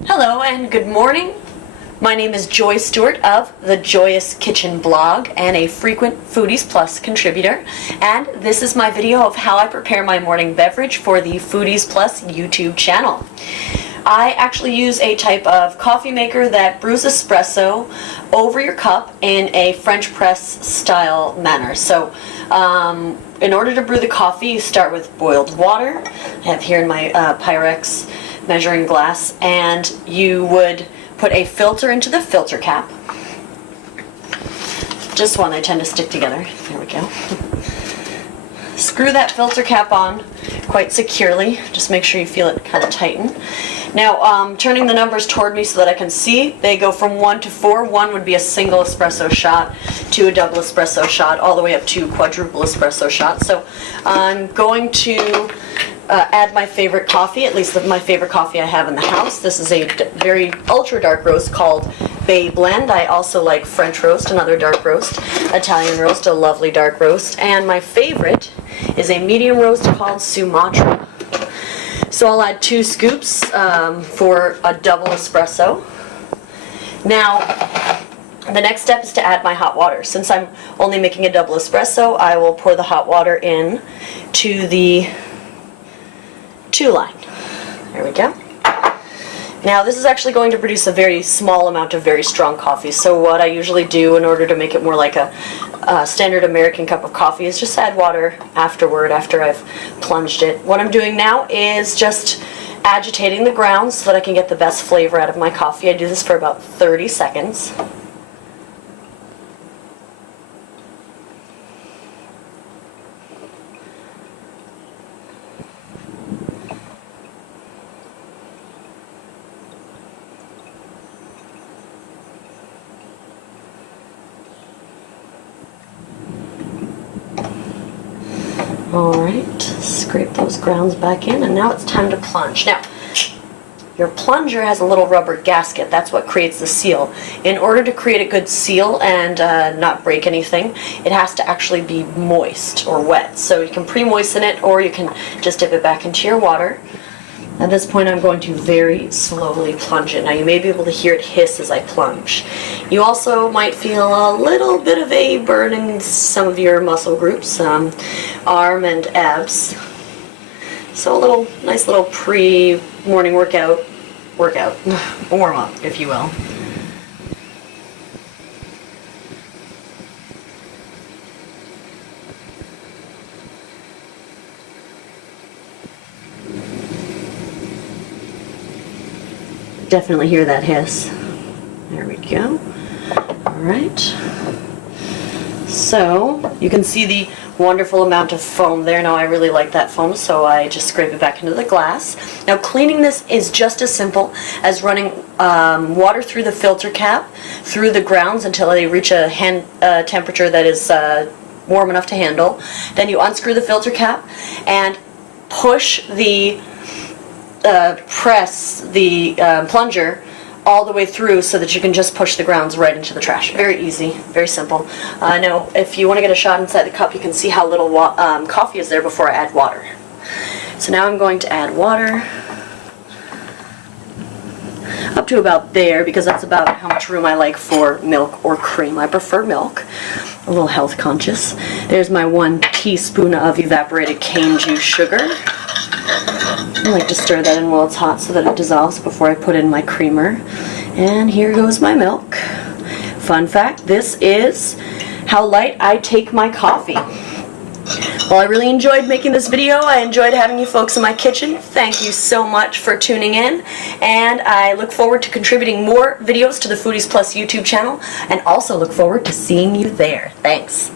Hello and good morning. My name is Joy Stewart of the Joyous Kitchen blog and a frequent Foodies Plus contributor, and this is my video of how I prepare my morning beverage for the Foodies Plus YouTube channel. I actually use a type of coffee maker that brews espresso over your cup in a French press style manner. So in order to brew the coffee, you start with boiled water. I have here in my Pyrex measuring glass, and you would put a filter into the filter cap. Just one, they tend to stick together. There we go. Screw that filter cap on quite securely. Just make sure you feel it kind of tighten. Now, turning the numbers toward me so that I can see, they go from 1 to 4. 1 would be a single espresso shot, 2 a double espresso shot, all the way up to quadruple espresso shot. So I'm going to add my favorite coffee, at least my favorite coffee I have in the house. This is a very ultra dark roast called Bay Blend. I also like French roast, another dark roast, Italian roast, a lovely dark roast, and my favorite is a medium roast called Sumatra. So I'll add 2 scoops for a double espresso. Now, the next step is to add my hot water. Since I'm only making a double espresso, I will pour the hot water in to the 2 line. There we go. Now this is actually going to produce a very small amount of very strong coffee. So what I usually do in order to make it more like a standard American cup of coffee is just add water afterward, after I've plunged it. What I'm doing now is just agitating the grounds so that I can get the best flavor out of my coffee. I do this for about 30 seconds. Alright, scrape those grounds back in, and now it's time to plunge. Now, your plunger has a little rubber gasket. That's what creates the seal. In order to create a good seal and not break anything, it has to actually be moist or wet. So you can pre-moisten it, or you can just dip it back into your water. At this point, I'm going to very slowly plunge it. Now, you may be able to hear it hiss as I plunge. You also might feel a little bit of a burn in some of your muscle groups, arm and abs. So a nice little pre-morning workout, warm-up, if you will. Definitely hear that hiss. There we go. Alright. So, you can see the wonderful amount of foam there. Now, I really like that foam, so I just scrape it back into the glass. Now, cleaning this is just as simple as running water through the filter cap, through the grounds until they reach a temperature that is warm enough to handle. Then you unscrew the filter cap and push the press the plunger all the way through so that you can just push the grounds right into the trash. Very easy, very simple. Now, if you want to get a shot inside the cup, you can see how little coffee is there before I add water. So now I'm going to add water up to about there, because that's about how much room I like for milk or cream. I prefer milk, a little health conscious. There's my 1 teaspoon of evaporated cane juice sugar. I like to stir that in while it's hot so that it dissolves before I put in my creamer. And here goes my milk. Fun fact, this is how light I take my coffee. Well, I really enjoyed making this video. I enjoyed having you folks in my kitchen. Thank you so much for tuning in, and I look forward to contributing more videos to the Foodies Plus YouTube channel, and also look forward to seeing you there. Thanks.